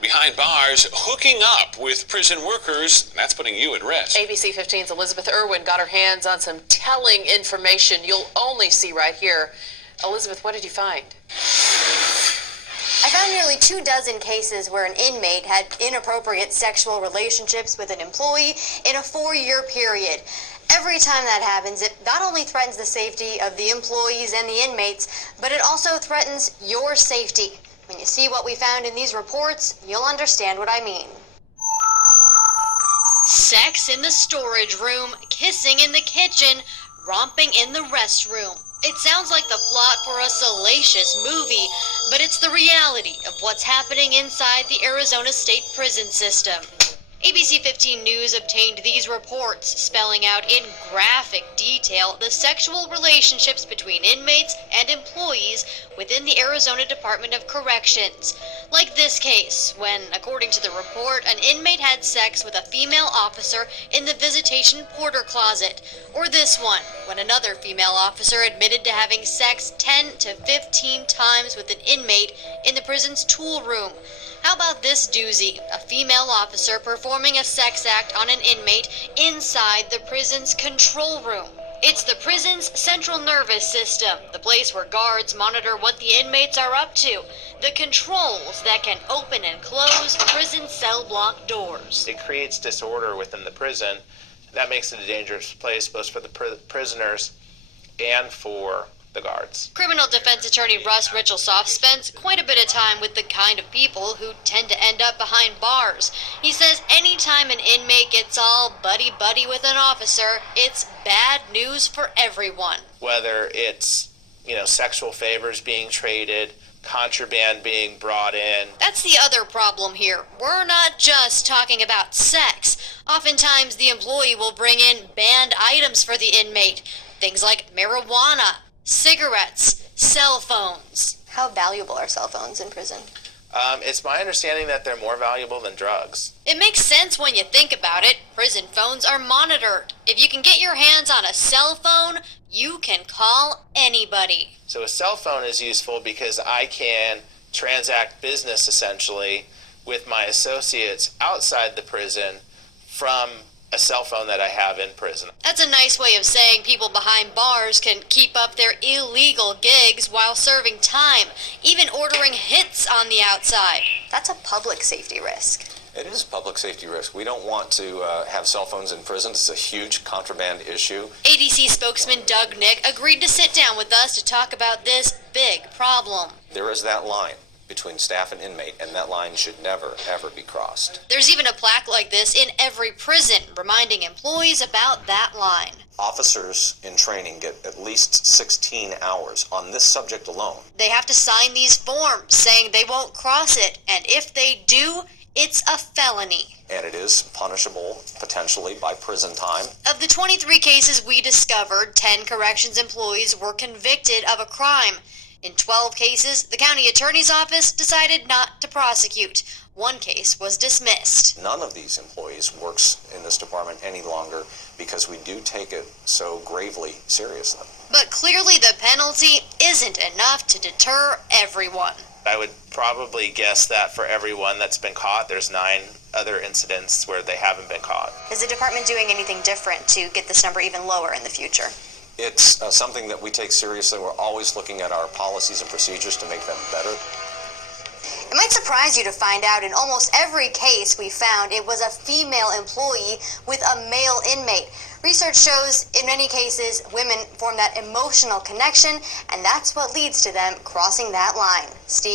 Behind bars, hooking up with prison workers, that's putting you at risk. ABC 15's Elizabeth Irwin got her hands on some telling information you'll only see right here. Elizabeth, what did you find? I found nearly 24 cases where an inmate had inappropriate sexual relationships with an employee in a 4-year period. Every time that happens, it not only threatens the safety of the employees and the inmates, but it also threatens your safety. When you see what we found in these reports, you'll understand what I mean. Sex in the storage room, kissing in the kitchen, romping in the restroom. It sounds like the plot for a salacious movie, but it's the reality of what's happening inside the Arizona State Prison System. ABC 15 News obtained these reports, spelling out in graphic detail the sexual relationships between inmates and employees within the Arizona Department of Corrections. Like this case, when, according to the report, an inmate had sex with a female officer in the visitation porter closet. Or this one, when another female officer admitted to having sex 10 to 15 times with an inmate in the prison's tool room. How about this doozy? A female officer performing a sex act on an inmate inside the prison's control room. It's the prison's central nervous system, the place where guards monitor what the inmates are up to, the controls that can open and close prison cell block doors. It creates disorder within the prison. That makes it a dangerous place both for the prisoners and for the guards. Criminal defense attorney Russ Richelsoff spends quite a bit of time with the kind of people who tend to end up behind bars. He says anytime an inmate gets all buddy-buddy with an officer, it's bad news for everyone. Whether it's, sexual favors being traded, contraband being brought in. That's the other problem here. We're not just talking about sex. Oftentimes the employee will bring in banned items for the inmate. Things like marijuana, cigarettes, cell phones. How valuable are cell phones in prison? It's my understanding that they're more valuable than drugs. It makes sense when you think about it. Prison phones are monitored. If you can get your hands on a cell phone, you can call anybody. So a cell phone is useful because I can transact business essentially with my associates outside the prison from a cell phone that I have in prison. That's a nice way of saying people behind bars can keep up their illegal gigs while serving time, even ordering hits on the outside. That's a public safety risk. It is a public safety risk. We don't want to have cell phones in prison. It's a huge contraband issue. ADC spokesman Doug Nick agreed to sit down with us to talk about this big problem. There is that line between staff and inmate, and that line should never, ever be crossed. There's even a plaque like this in every prison, reminding employees about that line. Officers in training get at least 16 hours on this subject alone. They have to sign these forms saying they won't cross it, and if they do, it's a felony. And it is punishable, potentially, by prison time. Of the 23 cases we discovered, 10 corrections employees were convicted of a crime. In 12 cases, the county attorney's office decided not to prosecute. One case was dismissed. None of these employees works in this department any longer because we do take it so gravely seriously. But clearly the penalty isn't enough to deter everyone. I would probably guess that for everyone that's been caught, there's 9 other incidents where they haven't been caught. Is the department doing anything different to get this number even lower in the future? It's something that we take seriously. We're always looking at our policies and procedures to make them better. It might surprise you to find out in almost every case we found it was a female employee with a male inmate. Research shows in many cases women form that emotional connection, and that's what leads to them crossing that line. Steve?